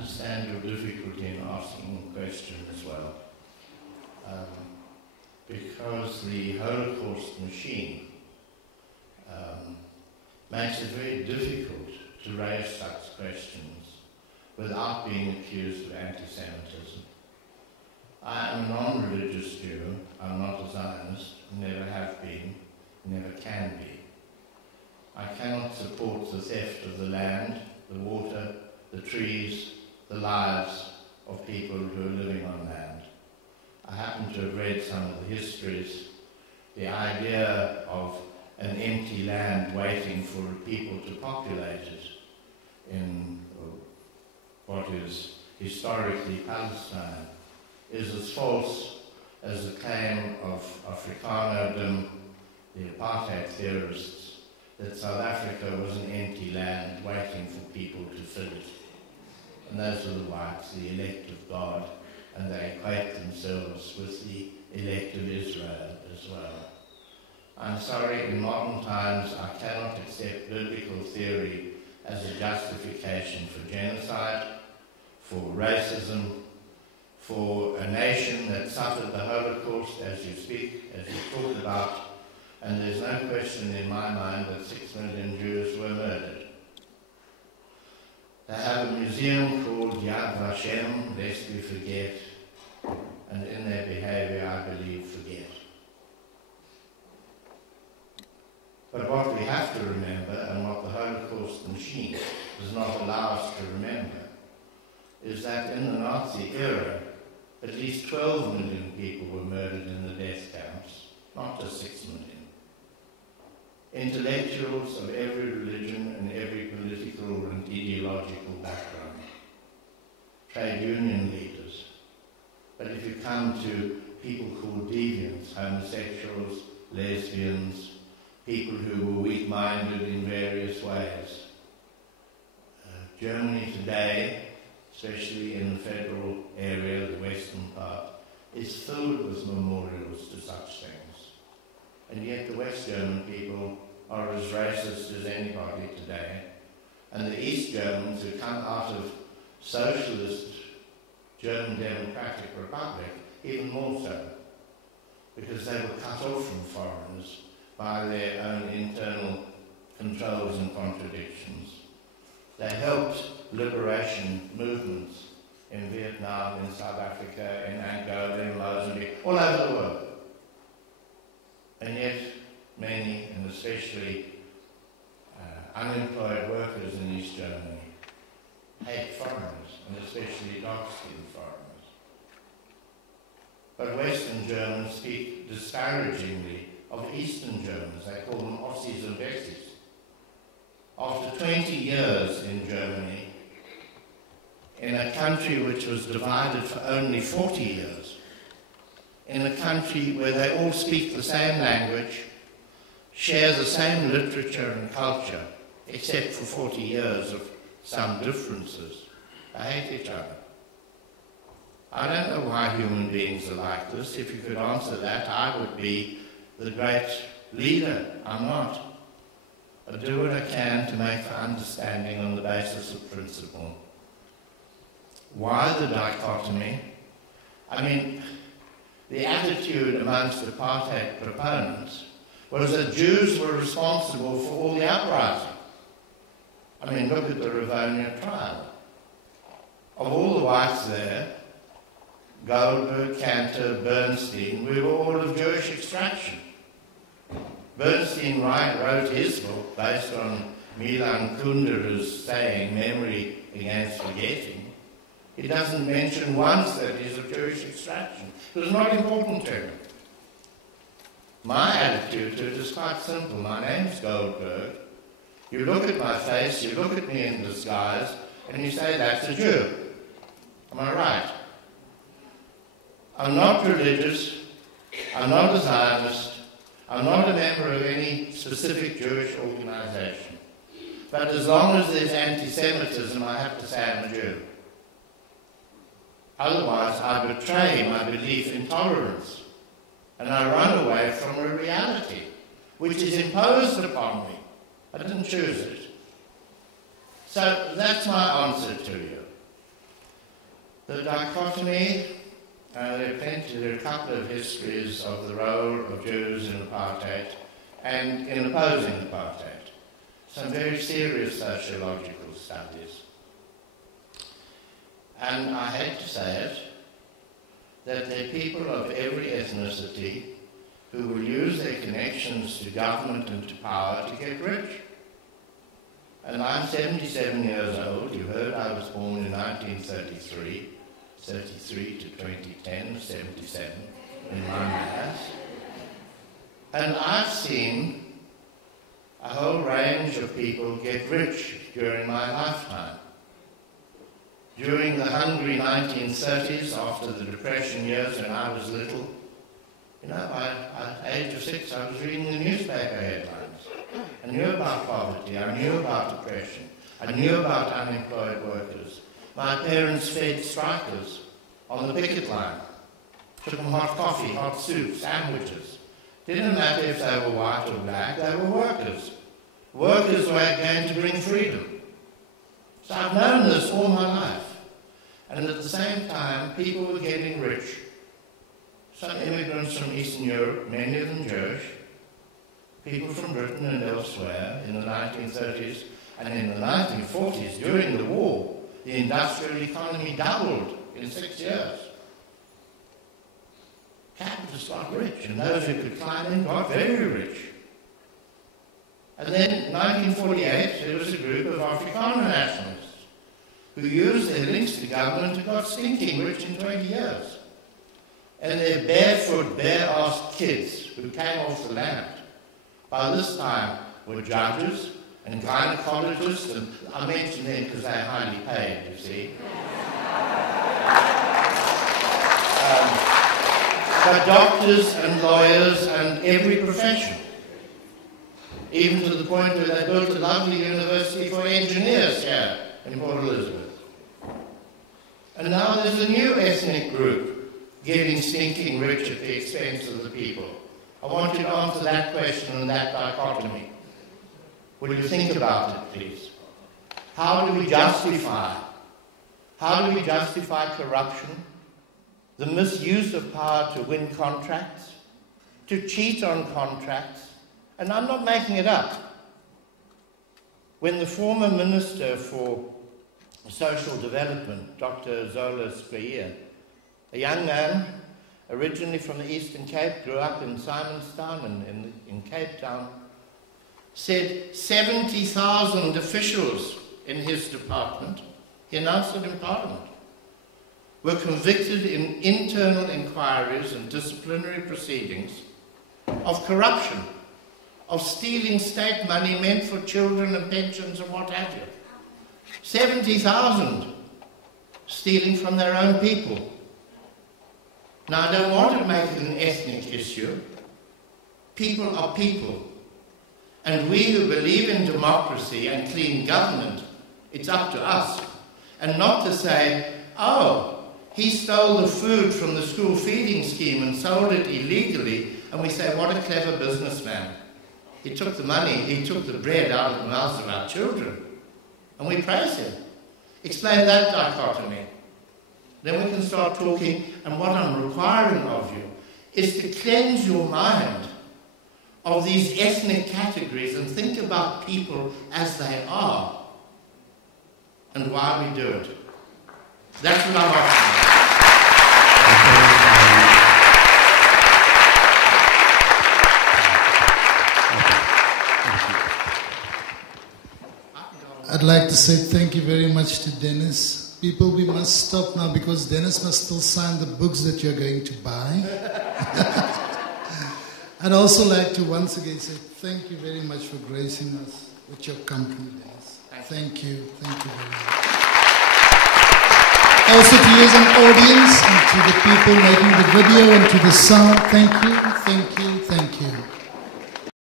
understand your difficulty in asking a question as well. Because the Holocaust machine makes it very difficult to raise such questions without being accused of anti-Semitism. I am a non-religious Jew. I'm not a Zionist, never have been, never can be. I cannot support the theft of the land, the water, the trees, the lives of people who are living on land. I happen to have read some of the histories. The idea of an empty land waiting for people to populate it in what is historically Palestine is as false as the claim of Afrikanerdom, the apartheid theorists, that South Africa was an empty land waiting for people to fill it. And those are the whites, the elect of God, and they equate themselves with the elect of Israel as well. I'm sorry, in modern times I cannot accept biblical theory as a justification for genocide, for racism, for a nation that suffered the Holocaust, as you talked about, and there's no question in my mind that 6 million Jews were murdered. They have a museum called Yad Vashem, lest we forget, and in their behavior, I believe, forget. But what we have to remember, and what the Holocaust machine does not allow us to remember, is that in the Nazi era, at least 12 million people were murdered in the death camps, not just 6 million. Intellectuals of every religion and every political and ideological background, trade union leaders. But if you come to people called deviants, homosexuals, lesbians, people who were weak-minded in various ways, Germany today, especially in the federal area, the western part, is filled with memorials to such things. And yet the West German people are as racist as anybody today. And the East Germans who come out of socialist German Democratic Republic, even more so, because they were cut off from foreigners by their own internal controls and contradictions. They helped liberation movements in Vietnam, in South Africa, in Angola, in Mozambique, all over the world. And yet, many, and especially unemployed workers in East Germany, hate foreigners, and especially dark-skinned foreigners. But Western Germans speak disparagingly of Eastern Germans. They call them Ossis and Wessis. After 20 years in Germany, in a country which was divided for only 40 years, in a country where they all speak the same language, share the same literature and culture, except for 40 years of some differences. They hate each other. I don't know why human beings are like this. If you could answer that, I would be the great leader. I'm not. I do what I can to make for understanding on the basis of principle. Why the dichotomy? I mean, the attitude amongst apartheid proponents was that Jews were responsible for all the uprising. I mean, look at the RivoniaTrial. Of all the whites there, Goldberg, Cantor, Bernstein, we were all of Jewish extraction. Bernstein wrote his book based on Milan Kundera's saying, memory against forgetting. He doesn't mention once that he's of Jewish extraction. It was not important to him. My attitude to it is quite simple. My name's Goldberg. You look at my face, you look at me in disguise, and you say, that's a Jew. Am I right? I'm not religious. I'm not a Zionist. I'm not a member of any specific Jewish organization. But as long as there's anti-Semitism, I have to say I'm a Jew. Otherwise, I betray my belief in tolerance, and I run away from a reality which is imposed upon me. I didn't choose it. So that's my answer to you. The dichotomy, there are a couple of histories of the role of Jews in apartheid and in opposing apartheid. Some very serious sociological studies. And I hate to say it, that there are people of every ethnicity who will use their connections to government and to power to get rich. And I'm 77 years old. You heard I was born in 1933, 33 to 2010, 77 in my maths. And I've seen a whole range of people get rich during my lifetime. During the hungry 1930s, after the Depression years when I was little, you know, at the age of 6, I was reading the newspaper headlines. I knew about poverty, I knew about depression, I knew about unemployed workers. My parents fed strikers on the picket line, took them hot coffee, hot soup, sandwiches. Didn't matter if they were white or black, they were workers. Workers were going to bring freedom. So I've known this all my life. And at the same time, people were getting rich. Some immigrants from Eastern Europe, many of them Jewish, people from Britain and elsewhere in the 1930s, and in the 1940s, during the war, the industrial economy doubled in 6 years. Capitalists got rich, and those who could climb in got very rich. And then in 1948, there was a group of Afrikaner nationalists who used their links to government and got stinking rich in 20 years. And they're barefoot, bare-assed kids who came off the land. By this time, were judges and gynecologists, and I mention them because they're highly paid, you see. But doctors and lawyers and every profession, even to the point where they built a lovely university for engineers here in Port Elizabeth. And now there's a new ethnic group getting stinking rich at the expense of the people. I want you to answer that question and that dichotomy. Will you think about it, please? How do we justify corruption, the misuse of power to win contracts, to cheat on contracts? And I'm not making it up. When the former Minister for Social Development, Dr. Zola Skweyiya, a young man originally from the Eastern Cape, grew up in Simonstown and in Cape Town, said 70,000 officials in his department, he announced it in Parliament, were convicted in internal inquiries and disciplinary proceedings of corruption, of stealing state money meant for children and pensions and what have you. 70,000 stealing from their own people. Now, I don't want to make it an ethnic issue. People are people. And we who believe in democracy and clean government, it's up to us. And not to say, oh, he stole the food from the school feeding scheme and sold it illegally, and we say, what a clever businessman. He took the money, he took the bread out of the mouths of our children. And we praise him. Explain that dichotomy. Then we can start talking, and what I'm requiring of you is to cleanse your mind of these ethnic categories and think about people as they are and why we do it. That's what I'm asking. I'd like to say thank you very much to Dennis. People, we must stop now because Dennis must still sign the books that you're going to buy. I'd also like to once again say thank you very much for gracing us with your company, Dennis. Thank you. Thank you very much. Also to you as an audience and to the people making the video and to the sound, thank you.